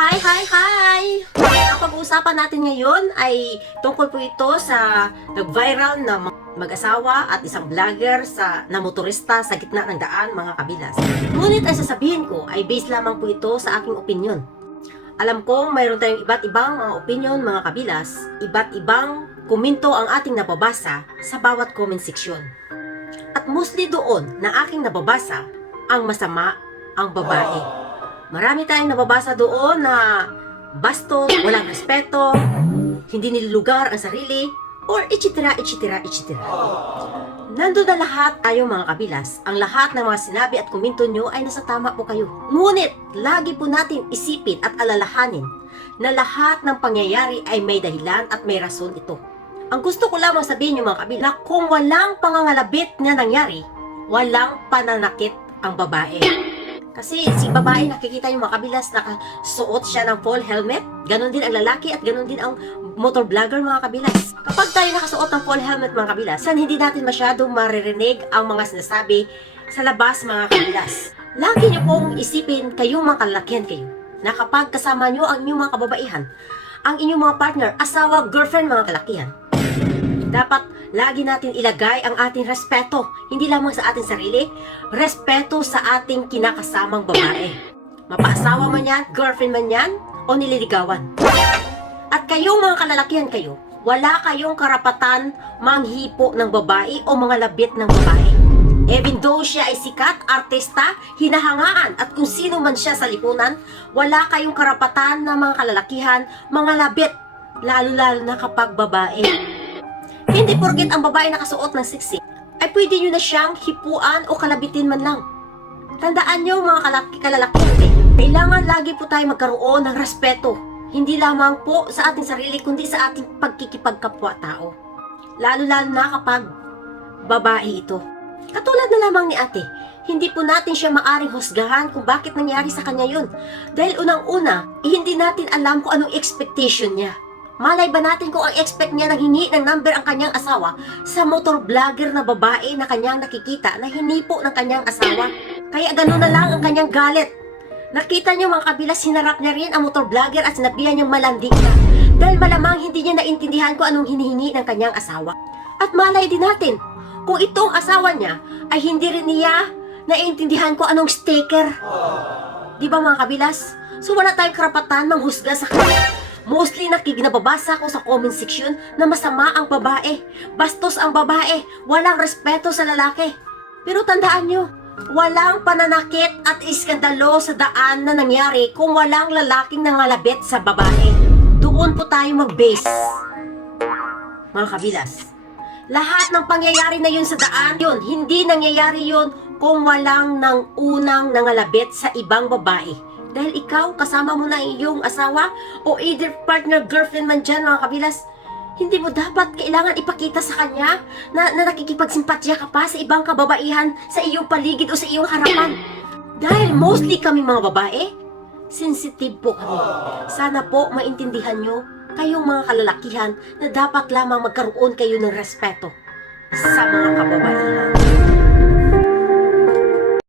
Hi, hi, hi! Ang pag-uusapan natin ngayon ay tungkol po ito sa nag-viral na mag-asawa at isang vlogger na motorista sa gitna ng daan, mga kabilas. Ngunit ang sasabihin ko ay based lamang po ito sa aking opinion. Alam kong mayroon tayong iba't ibang mga opinion, mga kabilas, iba't ibang komento ang ating nababasa sa bawat comment section. At mostly doon na aking nababasa, ang masama ang babae. Marami tayong nababasa doon na bastos, walang respeto, hindi nilulugar ang sarili, or etc. Nandun na lahat tayo, mga kabilas. Ang lahat ng mga sinabi at komento nyo ay nasa tama po kayo. Ngunit, lagi po natin isipin at alalahanin na lahat ng pangyayari ay may dahilan at may rason ito. Ang gusto ko lamang sabihin nyo, mga kabilas, na kung walang pangangalabit na nangyari, walang pananakit ang babae. Kasi si babae, nakikita yung mga kabilas, nakasuot siya ng full helmet. Ganon din ang lalaki at ganon din ang motor vlogger, mga kabilas. Kapag tayo nakasuot ng full helmet, mga kabilas, hindi natin masyadong maririnig ang mga sinasabi sa labas, mga kabilas. Lagi niyo pong isipin, kayong mga kalalakihan kayo, na kapag kasama niyo ang inyong mga kababaihan, ang inyong mga partner, asawa, girlfriend, mga kalakihan, dapat lagi natin ilagay ang ating respeto, hindi lamang sa ating sarili, respeto sa ating kinakasamang babae. Mapaasawa man yan, girlfriend man yan, o nililigawan. At kayong mga kalalakihan kayo, wala kayong karapatan manghipo ng babae o mga labit ng babae. Even though siya ay sikat, artista, hinahangaan, at kung sino man siya sa lipunan, wala kayong karapatan na mga kalalakihan, mga labit, lalo-lalo na kapag babae. Hindi porket ang babae nakasuot ng sexy, ay pwede nyo na siyang hipuan o kalabitin man lang. Tandaan nyo, mga kalalaki, kailangan lagi po tayo magkaroon ng respeto. Hindi lamang po sa ating sarili, kundi sa ating pagkikipagkapwa-tao. Lalo-lalo na kapag babae ito. Katulad na lamang ni ate, hindi po natin siya maaring husgahan kung bakit nangyari sa kanya yun. Dahil unang-una, hindi natin alam kung anong expectation niya. Malay ba natin kung ang expect niya nang hingi ng number ang kanyang asawa sa motor vlogger na babae na kanyang nakikita na hinipo ng kanyang asawa? Kaya gano'n na lang ang kanyang galit. Nakita niyo, mga kabilas, sinarap niya rin ang motor vlogger at sinabihan niyang malandi ka. Dahil malamang hindi niya naintindihan kung anong hinihingi ng kanyang asawa. At malay din natin, kung itong asawa niya ay hindi rin niya naintindihan kung anong sticker. Di ba, mga kabilas? So wala tayong karapatan manghusga sa kanya. Mostly nakikinababasa ko sa comment section na masama ang babae, bastos ang babae, walang respeto sa lalaki. Pero tandaan nyo, walang pananakit at iskandalo sa daan na nangyari kung walang lalaking nangalabit sa babae. Doon po tayo mag-base. Mga kabilas, lahat ng pangyayari na yun sa daan, yun, hindi nangyayari yun kung walang nang unang nangalabit sa ibang babae. Dahil ikaw, kasama mo na iyong asawa o either partner, girlfriend man dyan, mga kabilas, hindi mo dapat kailangan ipakita sa kanya na nakikipagsimpatya ka pa sa ibang kababaihan sa iyong paligid o sa iyong harapan. Dahil mostly kami mga babae, sensitive po kami. Sana po maintindihan nyo, kayong mga kalalakihan, na dapat lamang magkaroon kayo ng respeto sa mga kababaihan.